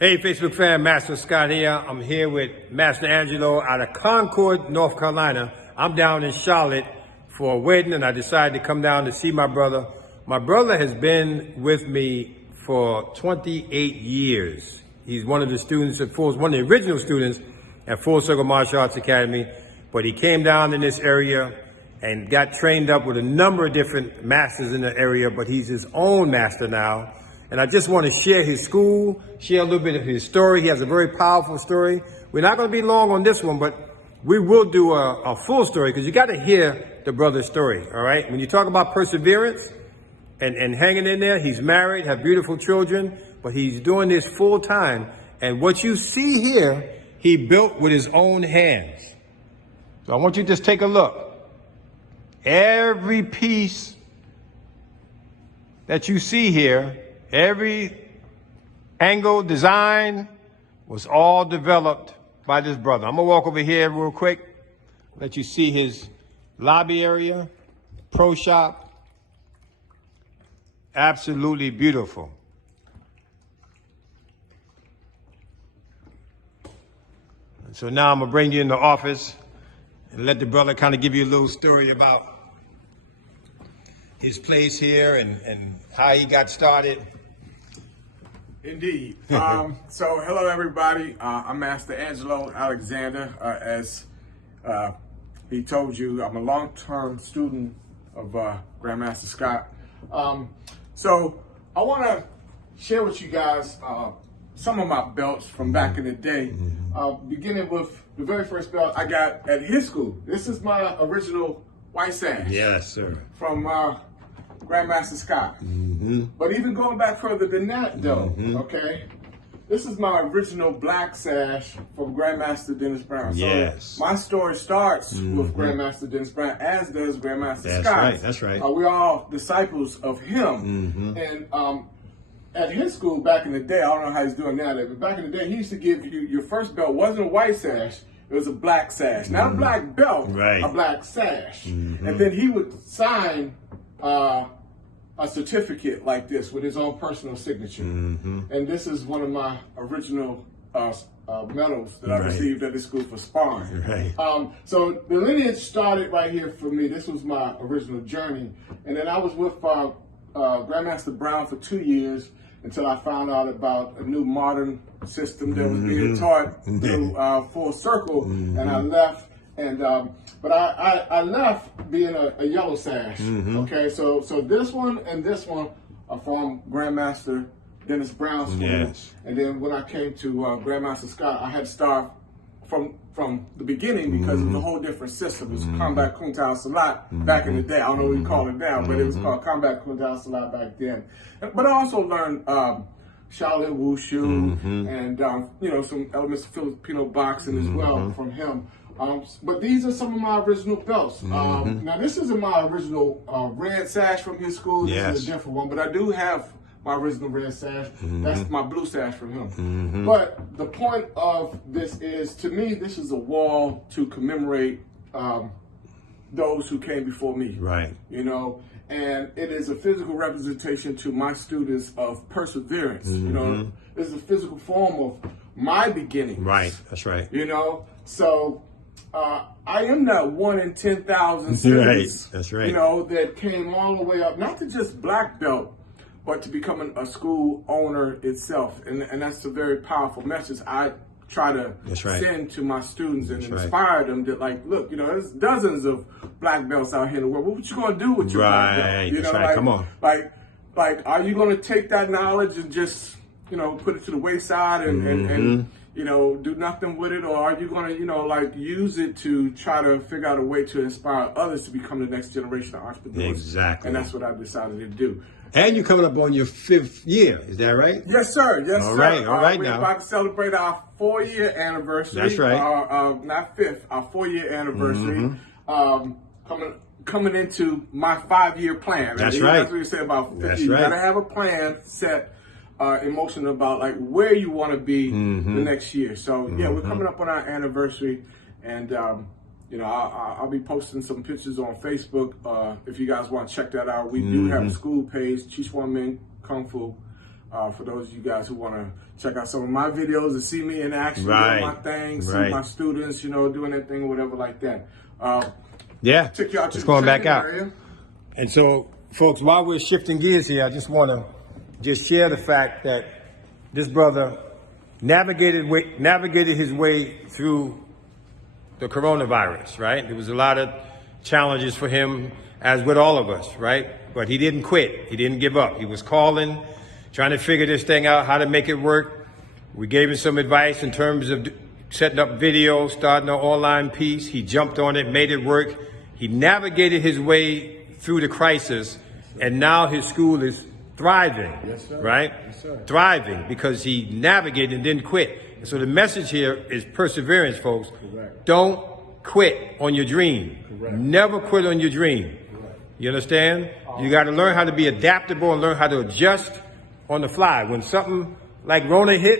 Hey, Facebook fan, Master Scott here. I'm here with Master Angelo out of Concord, North Carolina. I'm down in Charlotte for a wedding, and I decided to come down to see my brother. My brother has been with me for 28 years. He's one of the students one of the original students at Full Circle Martial Arts Academy, but he came down in this area and got trained up with a number of different masters in the area, but he's his own master now. And I just want to share his school, share a little bit of his story. He has a very powerful story. We're not going to be long on this one, but we will do a full story because you got to hear the brother's story, all right? When you talk about perseverance and hanging in there, he's married, have beautiful children, but he's doing this full time. And what you see here, he built with his own hands. So I want you to just take a look. Every piece that you see here, every angle, design was all developed by this brother. I'm gonna walk over here real quick, let you see his lobby area, pro shop. Absolutely beautiful. So now I'm gonna bring you in the office and let the brother kind of give you a little story about his place here and how he got started. Indeed. So hello everybody. I'm Master Angelo Alexander. As he told you, I'm a long-term student of Grandmaster Scott. So I want to share with you guys some of my belts from back in the day. Beginning with the very first belt I got at his school. This is my original white sash. Yes, sir. From Grandmaster Scott. But even going back further than that though, okay, this is my original black sash from Grandmaster Dennis Brown. Yes. So my story starts with Grandmaster Dennis Brown, as does Grandmaster Scott. That's right, that's right. We're all disciples of him. And at his school back in the day, I don't know how he's doing now, but back in the day, he used to give you, your first belt wasn't a white sash, it was a black sash. Not a black belt, right. A black sash. And then he would sign a certificate like this with his own personal signature. And this is one of my original medals that I received at the school for sparring. Right. So the lineage started right here for me. This was my original journey. And then I was with Grandmaster Brown for 2 years until I found out about a new modern system that was being taught through Full Circle, and I left. And but I left being a yellow sash. Okay, so this one and this one are from Grandmaster Dennis Brown's school. Yes. And then when I came to Grandmaster Scott, I had to start from the beginning because it was a whole different system. It was Combat Kung Tao Salat back in the day. I don't know what you call it now, but it was called Combat Kung Tao Salat back then. But I also learned Shaolin Wushu and some elements of Filipino boxing as well from him. But these are some of my original belts. Now this isn't my original red sash from his school. This is a different one, but I do have my original red sash. That's my blue sash from him. But the point of this is, to me, this is a wall to commemorate those who came before me. Right. You know, and it is a physical representation to my students of perseverance. You know, this is a physical form of my beginnings. Right. That's right. You know, so I am that 1 in 10,000 students. Right. That's right. You know, that came all the way up, not to just black belt, but to becoming a school owner itself. And that's a very powerful message I try to send to my students and inspire them that, like, look, you know, there's dozens of black belts out here in the world. What you gonna do with your black belt? You know, like, come on. Like, are you gonna take that knowledge and just, you know, put it to the wayside and you know, do nothing with it? Or are you gonna, you know, like, use it to try to figure out a way to inspire others to become the next generation of entrepreneurs? Exactly. And that's what I decided to do. And you're coming up on your 5th year, is that right? Yes, sir. Yes, sir. All right we're now. about to celebrate our 4-year anniversary. That's right. Not 5th, our 4-year anniversary. Coming into my 5-year plan. That's right. That's what you say about 50. That's you right. gotta have a plan set in motion about, like, where you want to be the next year. So yeah, we're coming up on our anniversary, and you know, I'll be posting some pictures on Facebook if you guys want to check that out. We do have a school page, Chi Hsuan Min Kungfu. For those of you guys who want to check out some of my videos and see me in action, Right. doing my thing, see Right. my students, you know, doing their thing, whatever like that. Yeah, Check you out to it's the going back training out. area. And so, folks, while we're shifting gears here, I just want to just share the fact that this brother navigated his way through the coronavirus, right? There was a lot of challenges for him, as with all of us, right? But he didn't quit. He didn't give up. He was calling, trying to figure this thing out, how to make it work. We gave him some advice in terms of setting up videos, starting an online piece. He jumped on it, made it work. He navigated his way through the crisis, and now his school is thriving, Yes, sir. right? Yes, sir. Thriving because he navigated and didn't quit. And so the message here is perseverance, folks. Correct. Don't quit on your dream. Correct. Never quit on your dream. Correct. You understand? You got to learn how to be adaptable and learn how to adjust on the fly. When something like Rona hit,